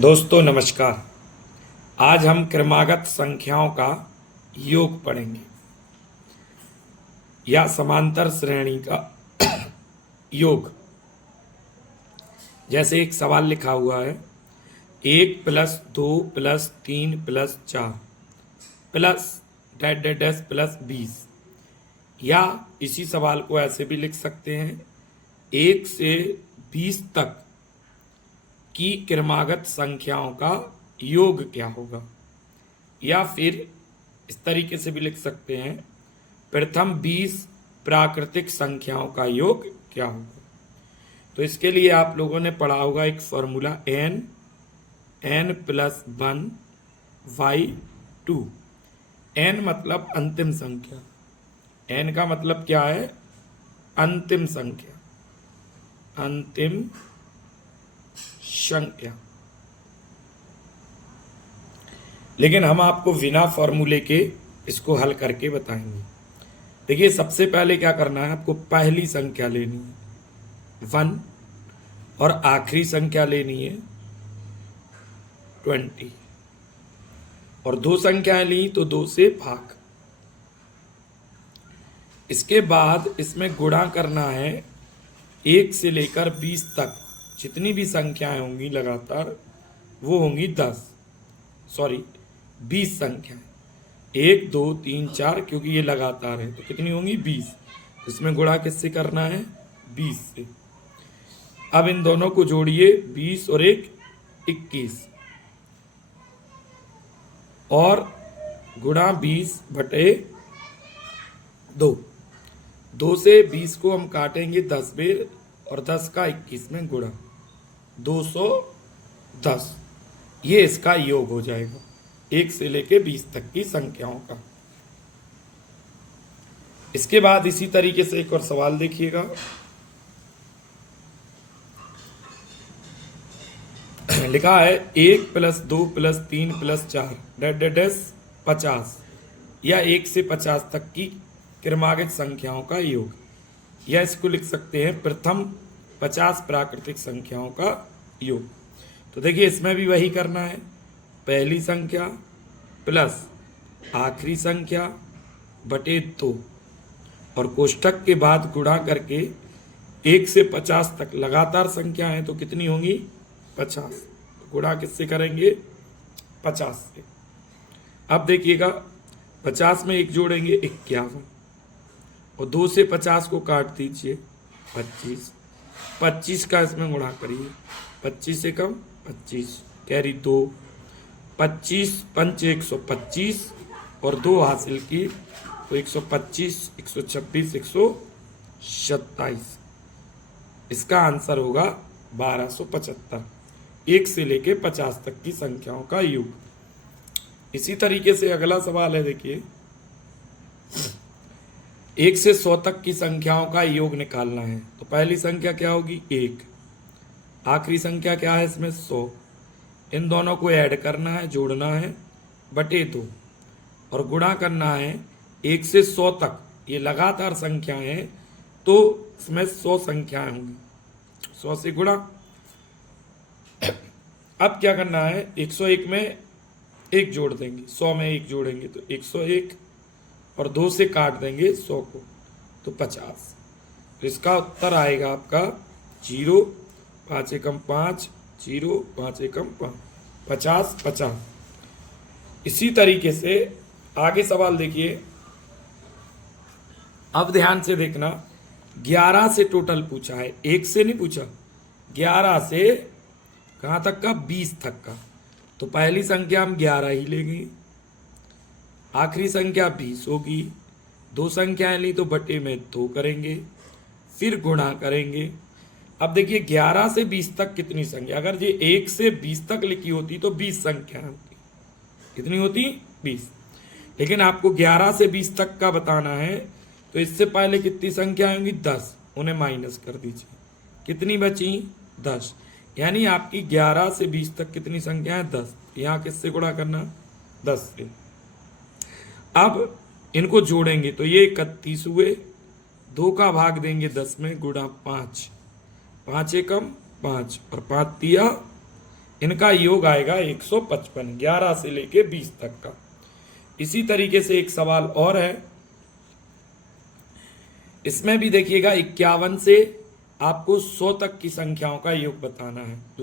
दोस्तों नमस्कार। आज हम क्रमागत संख्याओं का योग पढ़ेंगे या समांतर श्रेणी का योग। जैसे एक सवाल लिखा हुआ है 1+2+3+4 plus dash dash dash plus 20, या इसी सवाल को ऐसे भी लिख सकते हैं 1 से 20 तक की क्रमागत संख्याओं का योग क्या होगा। या फिर इस तरीके से भी लिख सकते हैं प्रथम 20 प्राकृतिक संख्याओं का योग क्या होगा। तो इसके लिए आप लोगों ने पढ़ा होगा एक फॉर्मूला n+1/2। n मतलब अंतिम संख्या, n का मतलब क्या है? अंतिम संख्या, अंतिम संख्या। लेकिन हम आपको बिना फॉर्मूले के इसको हल करके बताएंगे। देखिए, सबसे पहले क्या करना है, आपको पहली संख्या लेनी है 1 और आखिरी संख्या लेनी है 20, और दो संख्याएं ली तो 2 से भाग। इसके बाद इसमें गुणा करना है 1 से लेकर 20 तक जितनी भी संख्याएं होंगी लगातार वो होंगी 20 संख्याएं। 1 2 3 4, क्योंकि ये लगातार है तो कितनी होंगी 20। इसमें गुणा किससे करना है? 20 से। अब इन दोनों को जोड़िए, 20 और 1 21, और गुणा 20/2। 2 से 20 को हम काटेंगे 10 बेर और 10 का 21 में गुणा 210। ये इसका योग हो जाएगा 1 से लेके 20 तक की संख्याओं का। इसके बाद इसी तरीके से एक और सवाल देखिएगा। लिखा है 1+2+3+4 डैश डैश डैश 50, या 1 से 50 तक की क्रमागत संख्याओं का योग। या इसको लिख सकते हैं प्रथम 50 प्राकृतिक संख्याओं का योग। तो देखिए, इसमें भी वही करना है, पहली संख्या प्लस आखिरी संख्या बटे 2, और कोष्ठक के बाद गुणा करके 1 से 50 तक लगातार संख्या है तो कितनी होंगी? 50। गुणा किससे करेंगे? 50 से। अब देखिएगा, 50 में 1 जोड़ेंगे 51, और 2 से 50 को काट दीजिए 25। 25 का इसमें गुणा करिए, 25 से कम 25, कैरी 2, 25 पंच 125 और 2 हासिल की तो 125, 126, 127। इसका आंसर होगा 1275। 1 से लेके 50 तक की संख्याओं का योग। इसी तरीके से अगला सवाल है, देखिए 1 से 100 तक की संख्याओं का योग निकालना है। तो पहली संख्या क्या होगी? 1। आखिरी संख्या क्या है इसमें? 100। इन दोनों को ऐड करना है, जोड़ना है बटे 2, और गुणा करना है 1 से 100 तक। ये लगातार संख्याएं हैं तो इसमें 100 संख्याएं होंगी, 100 से गुणा। अब क्या करना है, 101 में 1 जोड़ देंगे, 100 में 1 जोड़ेंगे तो 101, और 2 से काट देंगे 100 को तो 50। तो इसका उत्तर आएगा आपका 0, 5 एकम 5, 0, 5 एकम 5, 50 50। इसी तरीके से आगे सवाल देखिए। अब ध्यान से देखना, 11 से टोटल पूछा है, 1 से नहीं पूछा। 11 से कहाँ तक का? 20 तक का। तो पहली संख्या हम 11 ही लेंगे, आखिरी संख्या 20 होगी। 2 संख्याएं ली तो बटे में 2 करेंगे, फिर गुणा करेंगे। अब देखिए 11 से 20 तक कितनी संख्या, अगर ये 1 से 20 तक लिखी होती तो 20 संख्या होती। कितनी होती? 20। लेकिन आपको 11 से 20 तक का बताना है तो इससे पहले कितनी संख्या होंगी? 10। उन्हें माइनस कर दीजिए, कितनी बची? 10। यानी आपकी 11 से 20 तक कितनी संख्या है? 10। यहाँ किससे गुणा करना? 10 से। अब इनको जोड़ेंगे तो ये 31 हुए, 2 का भाग देंगे 10 में, गुणा 5, 5 एकम 5 और 5 तिया इनका योग आएगा 155, 11 से लेके 20 तक का। इसी तरीके से एक सवाल और है, इसमें भी देखिएगा 51 से आपको 100 तक की संख्याओं का योग बताना है।